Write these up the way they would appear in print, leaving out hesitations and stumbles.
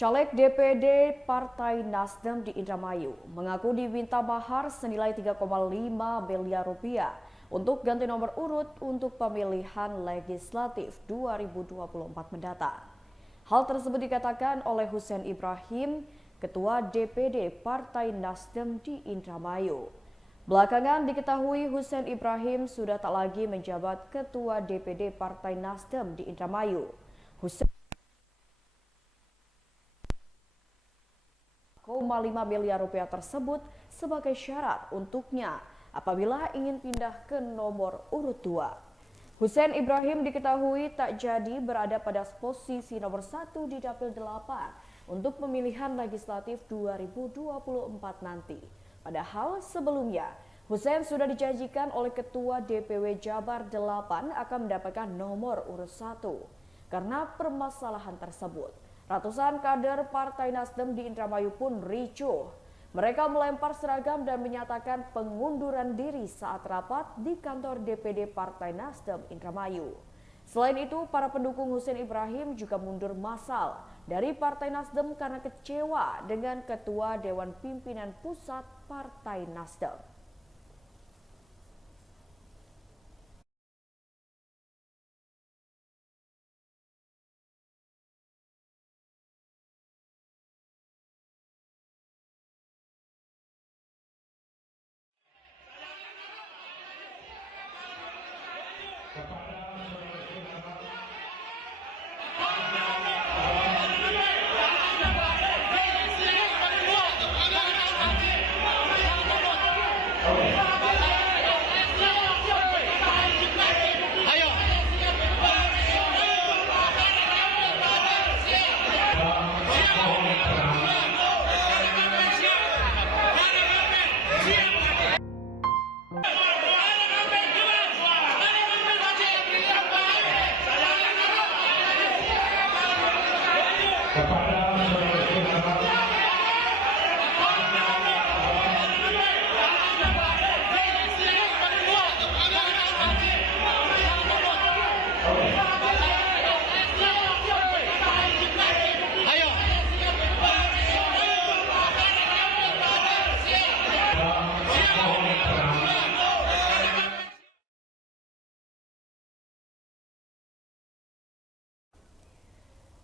Caleg DPD Partai Nasdem di Indramayu mengaku diminta mahar senilai 3,5 miliar rupiah untuk ganti nomor urut untuk pemilihan legislatif 2024 mendatang. Hal tersebut dikatakan oleh Husein Ibrahim, Ketua DPD Partai Nasdem di Indramayu. Belakangan diketahui Husein Ibrahim sudah tak lagi menjabat Ketua DPD Partai Nasdem di Indramayu. Husein 5 miliar rupiah tersebut sebagai syarat untuknya apabila ingin pindah ke nomor urut 2. Husein Ibrahim diketahui tak jadi berada pada posisi nomor 1 di Dapil 8 untuk pemilihan legislatif 2024 nanti. Padahal sebelumnya Husein sudah dijanjikan oleh Ketua DPW Jabar 8 akan mendapatkan nomor urut 1. Karena permasalahan tersebut, ratusan kader Partai Nasdem di Indramayu pun ricuh. Mereka melempar seragam dan menyatakan pengunduran diri saat rapat di kantor DPD Partai Nasdem Indramayu. Selain itu, para pendukung Husein Ibrahim juga mundur massal dari Partai Nasdem karena kecewa dengan Ketua Dewan Pimpinan Pusat Partai Nasdem.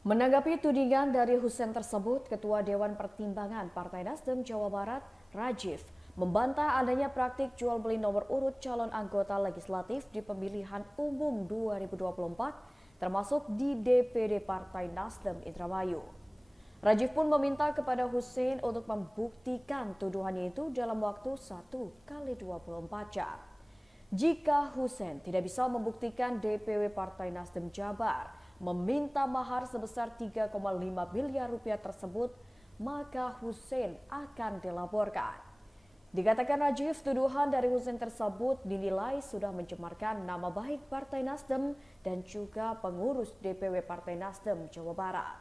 Menanggapi tudingan dari Husein tersebut, Ketua Dewan Pertimbangan Partai Nasdem Jawa Barat, Rajif, membantah adanya praktik jual beli nomor urut calon anggota legislatif di pemilihan umum 2024, termasuk di DPD Partai Nasdem Indramayu. Rajif pun meminta kepada Husein untuk membuktikan tuduhannya itu dalam waktu 1x24 jam. Jika Husein tidak bisa membuktikan, DPW Partai Nasdem Jabar meminta mahar sebesar 3,5 miliar rupiah tersebut, maka Husein akan dilaporkan. Dikatakan Rajif, tuduhan dari Husein tersebut dinilai sudah mencemarkan nama baik Partai Nasdem dan juga pengurus DPW Partai Nasdem Jawa Barat.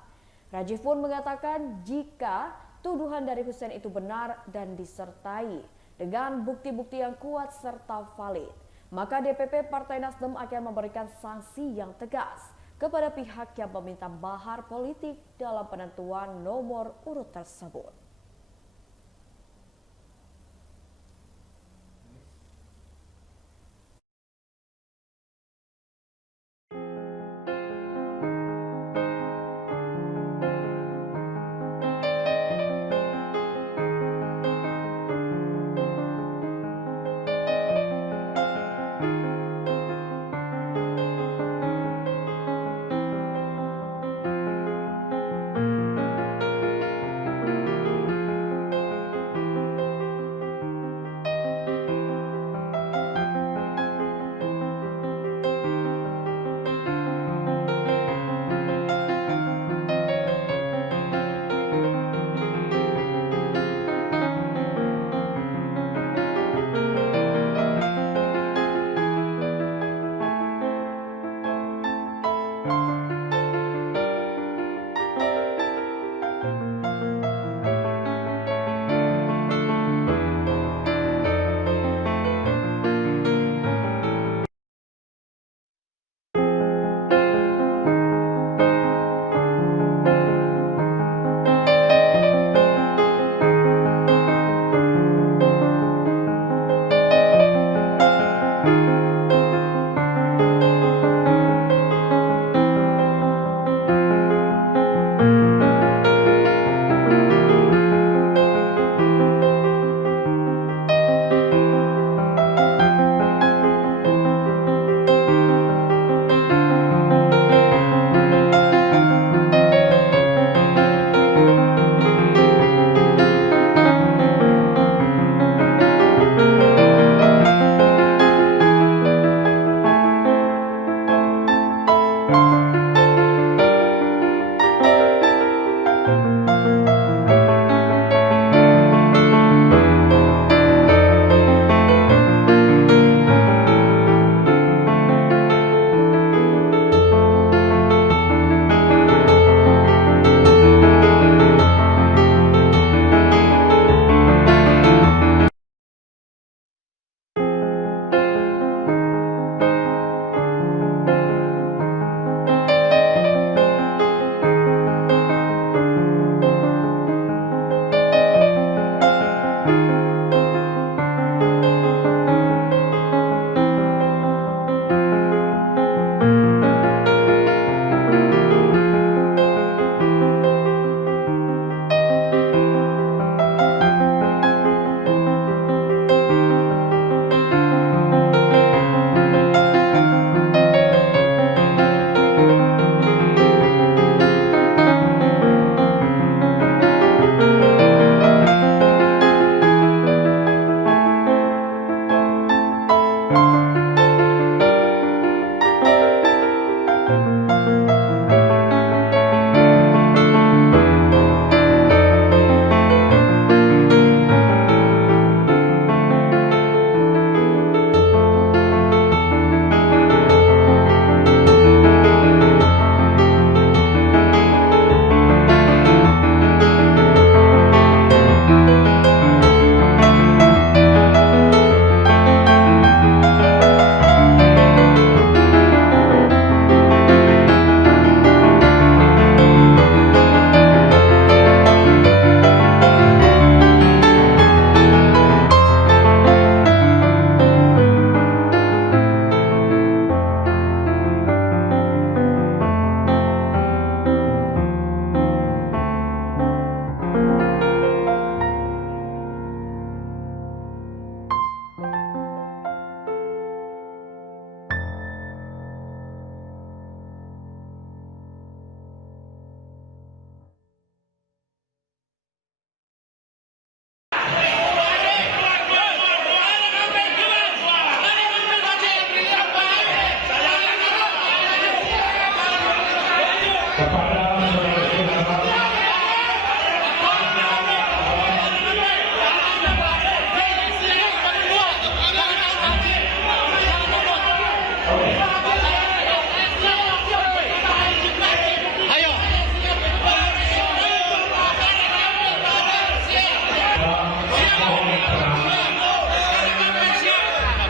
Rajif pun mengatakan jika tuduhan dari Husein itu benar dan disertai dengan bukti-bukti yang kuat serta valid, maka DPP Partai Nasdem akan memberikan sanksi yang tegas kepada pihak yang meminta mahar politik dalam penentuan nomor urut tersebut.